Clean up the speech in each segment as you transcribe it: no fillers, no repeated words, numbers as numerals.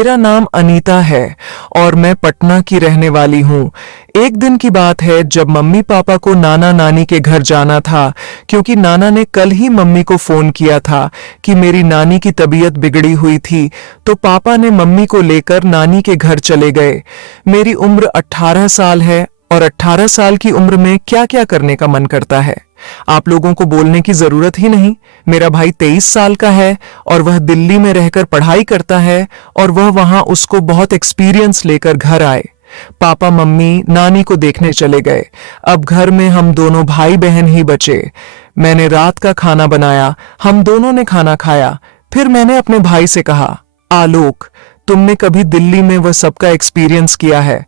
मेरा नाम अनीता है और मैं पटना की रहने वाली हूँ। एक दिन की बात है जब मम्मी पापा को नाना नानी के घर जाना था, क्योंकि नाना ने कल ही मम्मी को फोन किया था कि मेरी नानी की तबीयत बिगड़ी हुई थी, तो पापा ने मम्मी को लेकर नानी के घर चले गए। मेरी उम्र 18 साल है और 18 साल की उम्र में क्या क्या करने का मन करता है, आप लोगों को बोलने की जरूरत ही नहीं। मेरा भाई 23 साल का है और वह दिल्ली में रहकर पढ़ाई करता है और वह वहां उसको बहुत एक्सपीरियंस लेकर घर आए। पापा मम्मी नानी को देखने चले गए। अब घर में हम दोनों भाई बहन ही बचे। मैंने रात का खाना बनाया, हम दोनों ने खाना खाया। फिर मैंने अपने भाई से कहा, आलोक, तुमने कभी दिल्ली में वह सबका एक्सपीरियंस किया है?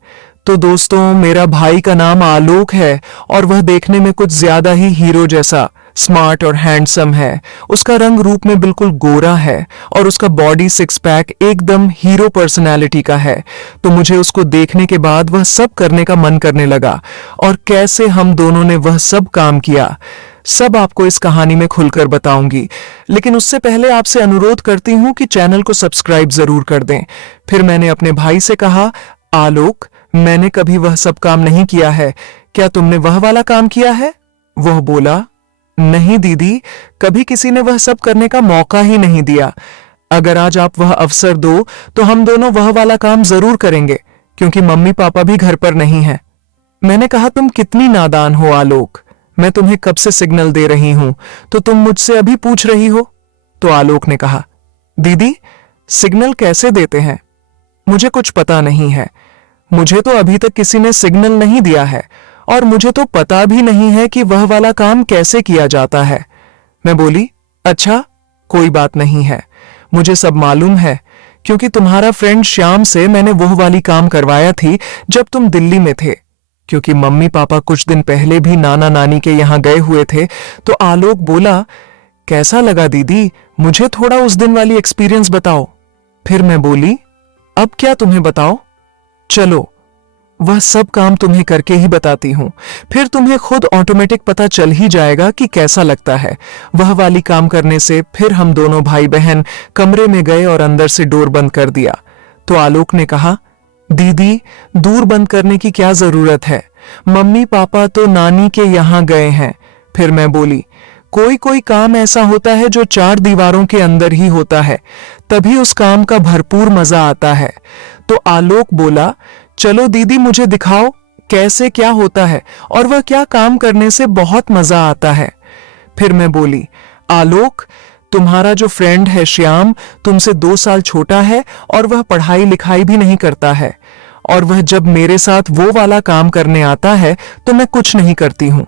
तो दोस्तों, मेरा भाई का नाम आलोक है और वह देखने में कुछ ज्यादा ही हीरो जैसा स्मार्ट और हैंडसम है। उसका रंग रूप में बिल्कुल गोरा है और उसका बॉडी सिक्स पैक एकदम हीरो पर्सनालिटी का है। तो मुझे उसको देखने के बाद वह सब करने का मन करने लगा और कैसे हम दोनों ने वह सब काम किया, सब आपको इस कहानी में खुलकर बताऊंगी। लेकिन उससे पहले आपसे अनुरोध करती हूं कि चैनल को सब्सक्राइब जरूर कर दें। फिर मैंने अपने भाई से कहा, आलोक, मैंने कभी वह सब काम नहीं किया है, क्या तुमने वह वाला काम किया है? वह बोला, नहीं दीदी, कभी किसी ने वह सब करने का मौका ही नहीं दिया। अगर आज आप वह अवसर दो तो हम दोनों वह वाला काम जरूर करेंगे, क्योंकि मम्मी पापा भी घर पर नहीं हैं। मैंने कहा, तुम कितनी नादान हो आलोक, मैं तुम्हें कब से सिग्नल दे रही हूं, तो तुम मुझसे अभी पूछ रही हो? तो आलोक ने कहा, दीदी, सिग्नल कैसे देते हैं? मुझे कुछ पता नहीं है, मुझे तो अभी तक किसी ने सिग्नल नहीं दिया है और मुझे तो पता भी नहीं है कि वह वाला काम कैसे किया जाता है। मैं बोली, अच्छा, कोई बात नहीं है, मुझे सब मालूम है, क्योंकि तुम्हारा फ्रेंड श्याम से मैंने वह वाली काम करवाया थी जब तुम दिल्ली में थे। क्योंकि मम्मी पापा कुछ दिन पहले भी नाना नानी के यहां गए हुए थे, तो आलोक बोला, कैसा लगा दीदी, मुझे थोड़ा उस दिन वाली एक्सपीरियंस बताओ। फिर मैं बोली, अब क्या तुम्हें बताओ, चलो वह सब काम तुम्हें करके ही बताती हूं, फिर तुम्हें खुद ऑटोमेटिक पता चल ही जाएगा कि कैसा लगता है वह वाली काम करने से। फिर हम दोनों भाई बहन कमरे में गए और अंदर से डोर बंद कर दिया। तो आलोक ने कहा, दीदी, दूर बंद करने की क्या जरूरत है, मम्मी पापा तो नानी के यहां गए हैं। फिर मैं बोली, कोई कोई काम ऐसा होता है जो 4 दीवारों के अंदर ही होता है, तभी उस काम का भरपूर मजा आता है। तो आलोक बोला, चलो दीदी, मुझे दिखाओ कैसे क्या होता है और वह क्या काम करने से बहुत मजा आता है। फिर मैं बोली, आलोक, तुम्हारा जो फ्रेंड है श्याम, तुमसे 2 साल छोटा है और वह पढ़ाई लिखाई भी नहीं करता है, और वह जब मेरे साथ वो वाला काम करने आता है तो मैं कुछ नहीं करती हूं,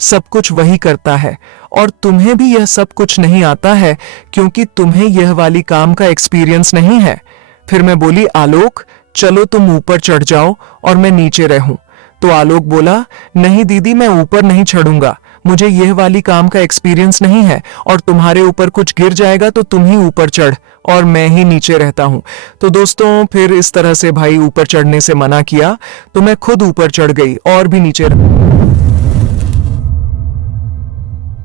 सब कुछ वही करता है, और तुम्हें भी यह सब कुछ नहीं आता है क्योंकि तुम्हें यह वाली काम का एक्सपीरियंस नहीं है। फिर मैं बोली, आलोक, चलो तुम ऊपर चढ़ जाओ और मैं नीचे रहूं। तो आलोक बोला, नहीं दीदी, मैं ऊपर नहीं चढ़ूंगा, मुझे यह वाली काम का एक्सपीरियंस नहीं है, और तुम्हारे ऊपर कुछ गिर जाएगा तो तुम ही ऊपर चढ़ और मैं ही नीचे रहता हूं। तो दोस्तों, फिर इस तरह से भाई ऊपर चढ़ने से मना किया तो मैं खुद ऊपर चढ़ गई और भी नीचे